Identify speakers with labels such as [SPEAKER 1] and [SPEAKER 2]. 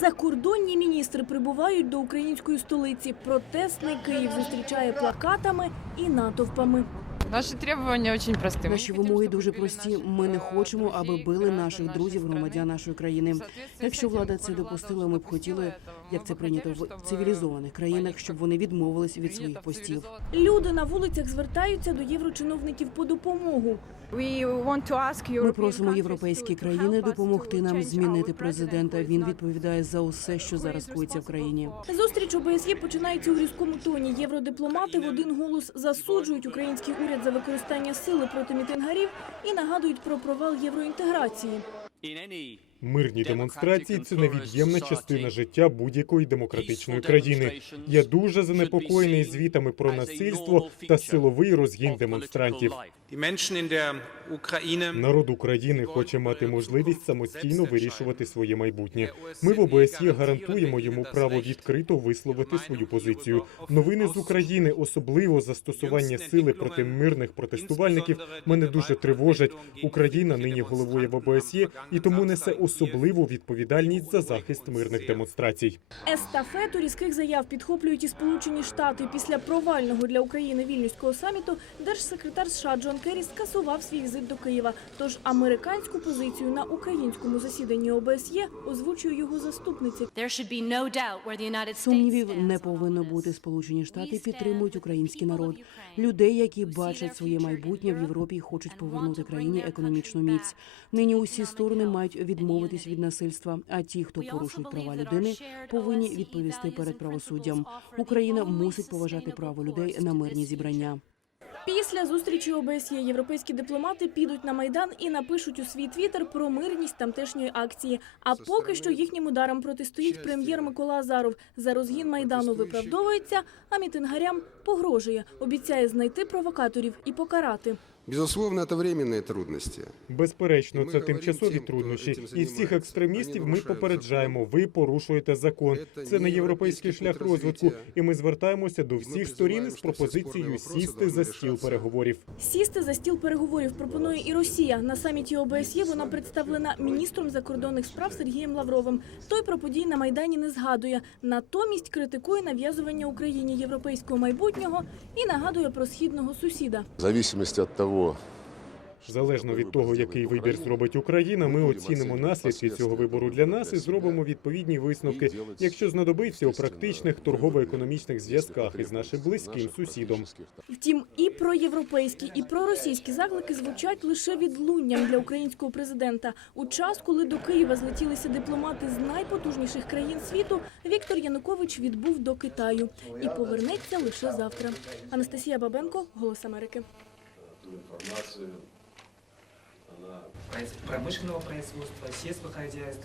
[SPEAKER 1] Закордонні міністри прибувають до української столиці. Протестний Київ зустрічає плакатами і натовпами.
[SPEAKER 2] Наші требування дуже прості.
[SPEAKER 3] Наші вимоги дуже прості. Ми не хочемо, аби били наших друзів, громадян нашої країни. Якщо влада це допустила, ми б хотіли, як це прийнято в цивілізованих країнах, щоб вони відмовились від своїх постів.
[SPEAKER 1] Люди на вулицях звертаються до єврочиновників по допомогу.
[SPEAKER 3] Ми просимо європейські країни допомогти нам змінити президента. Він відповідає за усе, що зараз коїться в країні.
[SPEAKER 1] Зустріч ОБСЄ починається у різкому тоні. Євродипломати в один голос засуджують український уряд за використання сили проти мітингарів і нагадують про провал євроінтеграції.
[SPEAKER 4] Мирні демонстрації це невід'ємна частина життя будь-якої демократичної країни. Я дуже занепокоєний звітами про насильство та силовий розгін демонстрантів. Народ України хоче мати можливість самостійно вирішувати своє майбутнє. Ми в ОБСЄ гарантуємо йому право відкрито висловити свою позицію. Новини з України, особливо застосування сили проти мирних протестувальників, мене дуже тривожать. Україна нині головує в ОБСЄ і тому несе особливу відповідальність за захист мирних демонстрацій.
[SPEAKER 1] Естафету різких заяв підхоплюють і Сполучені Штати. Після провального для України вільнюського саміту держсекретар США Джон Керрі скасував свій візит до Києва. Тож американську позицію на українському засіданні ОБСЄ озвучує його заступниця.
[SPEAKER 3] Сумнівів не повинно бути. Сполучені Штати підтримують український народ, людей, які бачать своє майбутнє в Європі і хочуть повернути країні економічну міць. Нині усі сторони мають відмовитись від насильства. А ті, хто порушують права людини, повинні відповісти перед правосуддям. Україна мусить поважати право людей на мирні зібрання.
[SPEAKER 1] Після зустрічі ОБСЄ європейські дипломати підуть на майдан і напишуть у свій твіттер про мирність тамтешньої акції. А поки що їхнім ударам протистоїть прем'єр Микола Азаров. За розгін майдану виправдовується, а мітингарям погрожує. Обіцяє знайти провокаторів і покарати.
[SPEAKER 5] Безусловно, это временные трудности.
[SPEAKER 4] Безперечно, це тимчасові труднощі, і всіх екстремістів ми попереджаємо. Ви порушуєте закон. Це не європейський шлях розвитку, і ми звертаємося до всіх сторін з пропозицією сісти за стіл переговорів.
[SPEAKER 1] Сісти за стіл переговорів пропонує і Росія. На саміті ОБСЄ вона представлена міністром закордонних справ Сергієм Лавровим. Той про події на майдані не згадує. Натомість критикує нав'язування Україні європейського майбутнього і нагадує про східного сусіда.
[SPEAKER 5] В зависимости от того,
[SPEAKER 4] Залежно від того, який вибір зробить Україна, ми оцінимо наслідки цього вибору для нас і зробимо відповідні висновки, якщо знадобиться у практичних торгово-економічних зв'язках із нашим близьким сусідом.
[SPEAKER 1] Втім, і проєвропейські, і проросійські заклики звучать лише відлунням для українського президента. У час, коли до Києва злетілися дипломати з найпотужніших країн світу, Віктор Янукович відбув до Китаю і повернеться лише завтра. Анастасія Бабенко, Голос Америки.
[SPEAKER 6] Произ- промышленного производства, сельского хозяйства,